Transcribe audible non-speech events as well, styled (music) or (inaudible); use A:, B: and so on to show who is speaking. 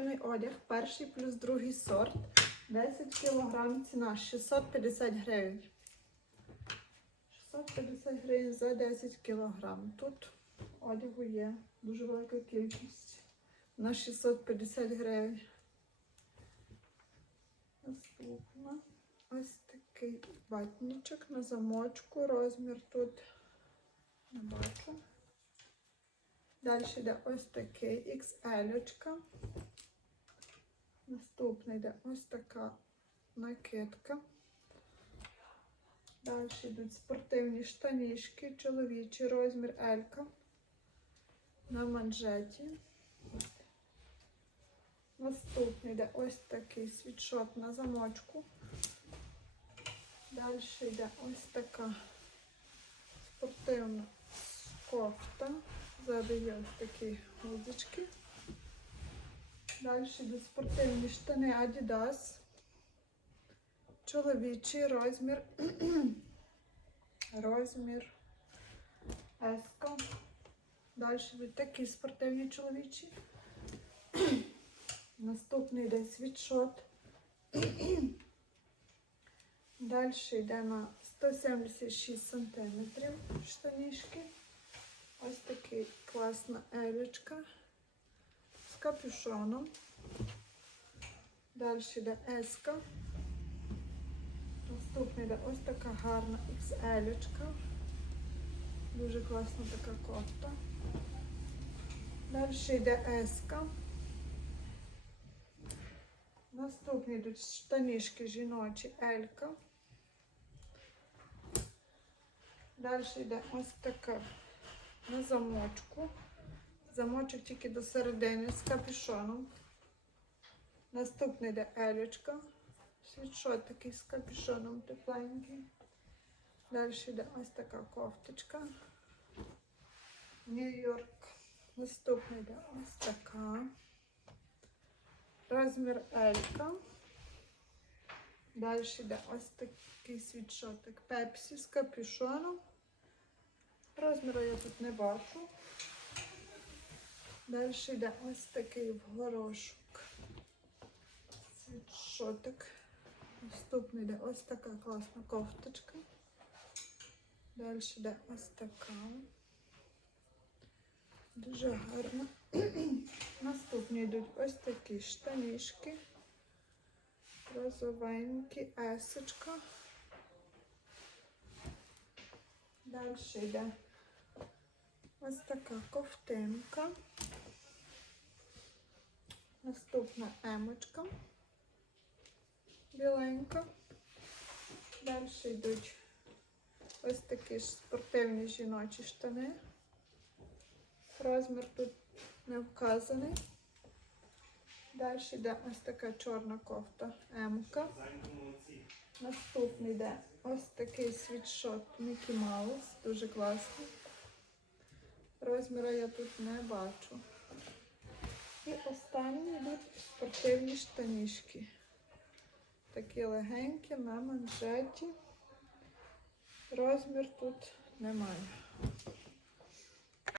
A: спортивний одяг, перший плюс другий сорт. 10 кг ціна 650 гривень. 650 гривень за 10 кг. Тут одягу є дуже велика кількість. На 650 гривень. Наступна. Ось такий ватничок на замочку. Розмір тут не бачу. Далі йде ось такий XL. -очка. Наступний йде ось така накидка. Далі йдуть спортивні штанішки, чоловічий розмір L на манжеті. Наступний йде ось такий світшот на замочку. Далі йде ось така спортивна кофта. Ззаду ось такі гудзички. Далі йдуть спортивні штани Adidas. Чоловічий розмір. (clears throat) розмір S. Далі йдуть такі спортивні чоловічі. (clears throat) Наступний йде світшот. Далі йде на 176 см штанішки. Ось такий класна елечка з капюшоном. Далі йде еска. Наступний йде ось така гарна XL. Дуже класна така кофта. Далі йде еска. Наступні йдуть штанішки жіночі Елька. Далі йде ось така на замочку. Замочок тільки до середини з капюшоном. Наступний йде елючка. Світшот такий з капюшоном тепленький. Далі йде ось така кофточка. Нью-Йорк. Наступний йде ось така. Розмір Елька. Далі йде ось такий світшотик Пепсі з капюшоном. Розміру я тут не бачу. Далі йде ось такий в горошок. Світшотик. Наступний йде ось така класна кофточка. Далі йде ось така. Дуже гарно. (clears throat) Наступні йдуть ось такі штанішки. Розовенькі, есочка. Далі йде ось така ковтинка. Наступна емочка. Біленька. Далі йдуть ось такі спортивні жіночі штани. Розмір тут не вказаний. Далі йде ось така чорна кофта М-ка. Наступний йде ось такий світшот Мікі Маус. Дуже класний. Розміра я тут не бачу. І останні йдуть спортивні штанішки. Такі легенькі на манжеті. Розмір тут немає.